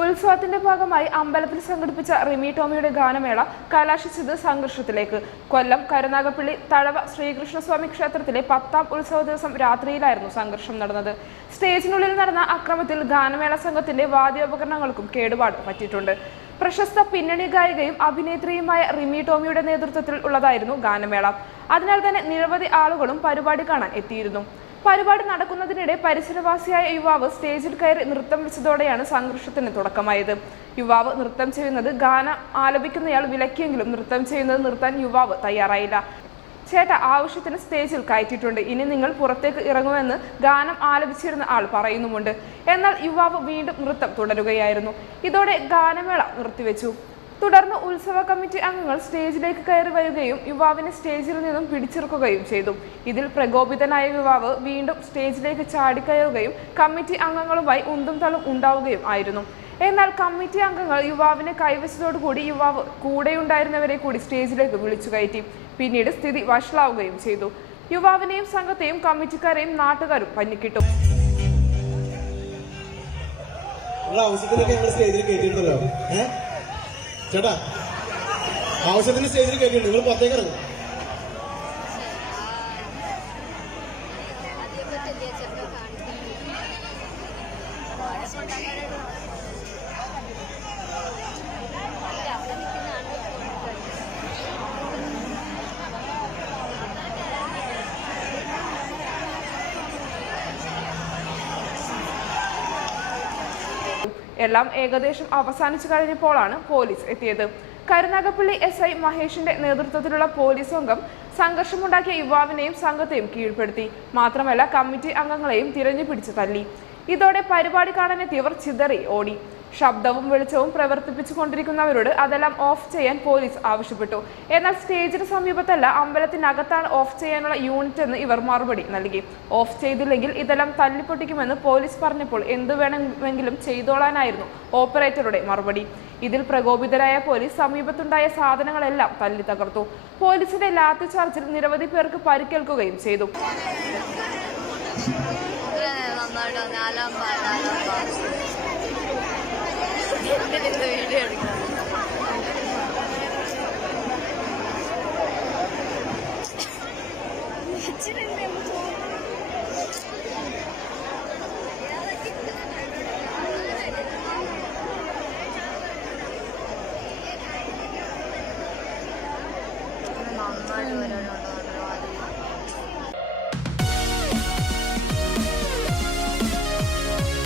ഉത്സവത്തിന്റെ ഭാഗമായി അമ്പലത്തിൽ സംഘടിപ്പിച്ച റിമി ടോമിയുടെ ഗാനമേള കലാശിച്ചത് സംഘർഷത്തിലേക്ക്. കൊല്ലം കരുനാഗപ്പള്ളി തഴവ ശ്രീകൃഷ്ണസ്വാമി ക്ഷേത്രത്തിലെ 10ാം ഉത്സവ ദിവസം രാത്രിയിലായിരുന്നു സംഘർഷം നടന്നത്. സ്റ്റേജിനുള്ളിൽ നടന്ന അക്രമത്തിൽ ഗാനമേള സംഘത്തിന്റെ വാദ്യോപകരണങ്ങൾക്കും കേടുപാട് പറ്റിയിട്ടുണ്ട്. പ്രശസ്ത പിന്നണി ഗായികയും അഭിനേത്രിയുമായ റിമി ടോമിയുടെ നേതൃത്വത്തിൽ ഉള്ളതായിരുന്നു ഗാനമേള. അതിനാൽ തന്നെ നിരവധി ആളുകളും പരിപാടി കാണാൻ എത്തിയിരുന്നു. പരിപാടി നടക്കുന്നതിനിടെ പരിസരവാസിയായ യുവാവ് സ്റ്റേജിൽ കയറി നൃത്തം വെച്ചതോടെയാണ് സംഘർഷത്തിന് തുടക്കമായത്. യുവാവ് നൃത്തം ചെയ്യുന്നത് ഗാനം ആലപിക്കുന്നയാൾ വിലക്കിയെങ്കിലും നൃത്തം ചെയ്യുന്നത് നിർത്താൻ യുവാവ് തയ്യാറായില്ല. ചേട്ടാ, ആവശ്യത്തിന് സ്റ്റേജിൽ കയറ്റിയിട്ടുണ്ട്, ഇനി നിങ്ങൾ പുറത്തേക്ക് ഇറങ്ങുമെന്ന് ഗാനം ആലപിച്ചിരുന്ന ആൾ പറയുന്നുമുണ്ട്. എന്നാൽ യുവാവ് വീണ്ടും നൃത്തം തുടരുകയായിരുന്നു. ഇതോടെ ഗാനമേള നിർത്തിവെച്ചു. തുടർന്ന് ഉത്സവ കമ്മിറ്റി അംഗങ്ങൾ സ്റ്റേജിലേക്ക് കയറി വരികയും യുവാവിനെ സ്റ്റേജിൽ നിന്നും പിടിച്ചിറക്കുകയും ചെയ്തു. ഇതിൽ പ്രകോപിതനായ യുവാവ് വീണ്ടും സ്റ്റേജിലേക്ക് ചാടിക്കയറുകയും കമ്മിറ്റി അംഗങ്ങളുമായി ഉന്തും തള്ളും ഉണ്ടാവുകയും ആയിരുന്നു. എന്നാൽ കമ്മിറ്റി അംഗങ്ങൾ യുവാവിനെ കൈവച്ചതോടുകൂടി യുവാവ് കൂടെയുണ്ടായിരുന്നവരെ കൂടി സ്റ്റേജിലേക്ക് വിളിച്ചു കയറ്റി. പിന്നീട് സ്ഥിതി വഷളാവുകയും ചെയ്തു. യുവാവിനെയും സംഘത്തെയും കമ്മിറ്റിക്കാരെയും നാട്ടുകാരും പഞ്ഞിക്കിട്ടു. ചേട്ടാ, ആവശ്യത്തിന് സ്റ്റേജിൽ കയറ്റിയിട്ടുണ്ട്, നിങ്ങൾ പുറത്തേക്ക് ഇറങ്ങും. എല്ലാം ഏകദേശം അവസാനിച്ചു കഴിഞ്ഞപ്പോഴാണ് പോലീസ് എത്തിയത്. കരുനാഗപ്പള്ളി SI മഹേഷിന്റെ നേതൃത്വത്തിലുള്ള പോലീസ് സംഘം സംഘർഷമുണ്ടാക്കിയ യുവാവിനെയും സംഘത്തെയും കീഴ്പ്പെടുത്തി. മാത്രമല്ല കമ്മിറ്റി അംഗങ്ങളെയും തിരഞ്ഞുപിടിച്ച് തല്ലി. ഇതോടെ പരിപാടി കാണാനെത്തിയവർ ചിതറി ഓടി. ശബ്ദവും വെളിച്ചവും പ്രവർത്തിപ്പിച്ചുകൊണ്ടിരിക്കുന്നവരോട് അതെല്ലാം ഓഫ് ചെയ്യാൻ പോലീസ് ആവശ്യപ്പെട്ടു. എന്നാൽ സ്റ്റേജിന് സമീപത്തല്ല, അമ്പലത്തിനകത്താണ് ഓഫ് ചെയ്യാനുള്ള യൂണിറ്റ് എന്ന് ഇവർ മറുപടി നൽകി. ഓഫ് ചെയ്തില്ലെങ്കിൽ ഇതെല്ലാം തല്ലിപ്പൊട്ടിക്കുമെന്ന് പോലീസ് പറഞ്ഞപ്പോൾ എന്തു വേണമെങ്കിലും ചെയ്തോളാനായിരുന്നു ഓപ്പറേറ്ററുടെ മറുപടി. ഇതിൽ പ്രകോപിതരായ പോലീസ് സമീപത്തുണ്ടായ സാധനങ്ങളെല്ലാം തല്ലി തകർത്തു. പോലീസിന്റെ ലാത്തി ചാർജിൽ നിരവധി പേർക്ക് പരിക്കേൽക്കുകയും ചെയ്തു. വീഡിയോ എടുക്കണം.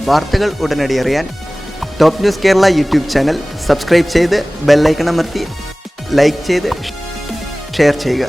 വാർത്തകൾ ഉടനടി അറിയാൻ top news Kerala YouTube channel subscribe ചെയ്ത് ബെല്ലൈക്കൺ അമർത്തി ലൈക്ക് ചെയ്ത് ഷെയർ ചെയ്യുക.